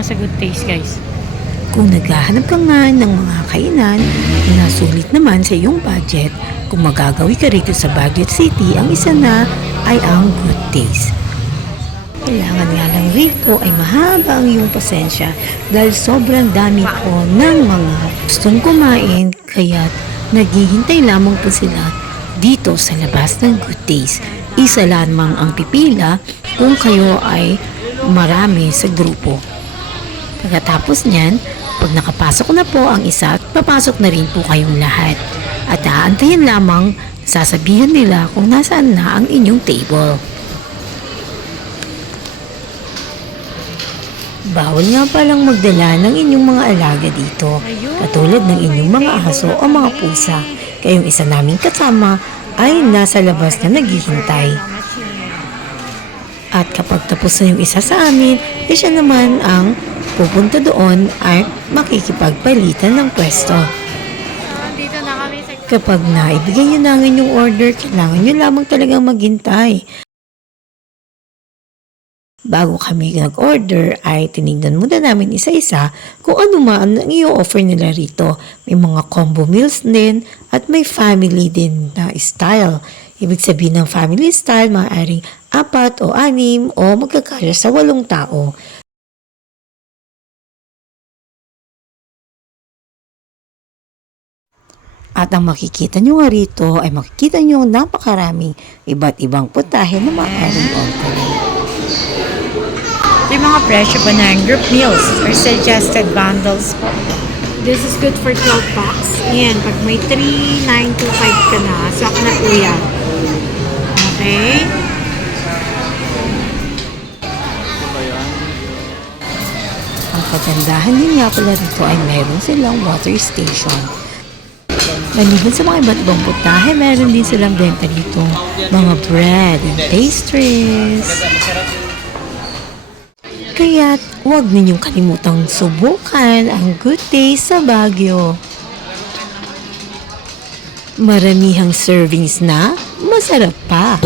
mga sa good taste guys. Kung naghahanap ka nga ng mga kainan na naman sa iyong budget, kung magagawi ka rito sa Baguio City, ang isa na ay ang Good Taste. Kailangan nga lang rito ay mahaba ang iyong pasensya dahil sobrang dami po ng mga gustong kumain kaya naghihintay lamang po sila dito sa labas ng Good Taste. Isa lamang ang pipila kung kayo ay marami sa grupo. Pagkatapos niyan, pag nakapasok na po ang isa, papasok na rin po kayong lahat. At aantayin lamang, sasabihan nila kung nasaan na ang inyong table. Bawal nga palang magdala ng inyong mga alaga dito, katulad ng inyong mga aso o mga pusa. Kayong isa naming kasama ay nasa labas na naghihintay. At kapag tapos na yung isa sa amin, eh siya naman ang pupunta doon at makikipagpalitan ng pwesto. Dito na kami sa Kapag naibigay nyo na ang inyong order, kailangan nyo lamang talagang maghintay. Bago kami nag-order ay tinignan muna namin isa-isa kung ano man ang i-offer nila rito. May mga combo meals din at may family din na style. Ibig sabihin ng family style, maaaring apat o anim o magkakasya sa walong tao. At ang makikita nyo nga rito ay makikita nyo napakaraming iba't ibang putahe na maaaring orderin. Ito yung mga presyo pa ng group meals or suggested bundles po. This is good for 12 packs. Yan, pag may 3,925 ka na, swak na po yan. Okay? Ang kagandahan din nga pala rito ay meron silang water station. Maliban sa mga iba't ibang putahe, meron din silang benta rito. Mga bread and pastries. Kaya't huwag ninyong kalimutang subukan ang good taste sa Baguio. Maramihang servings na, masarap pa.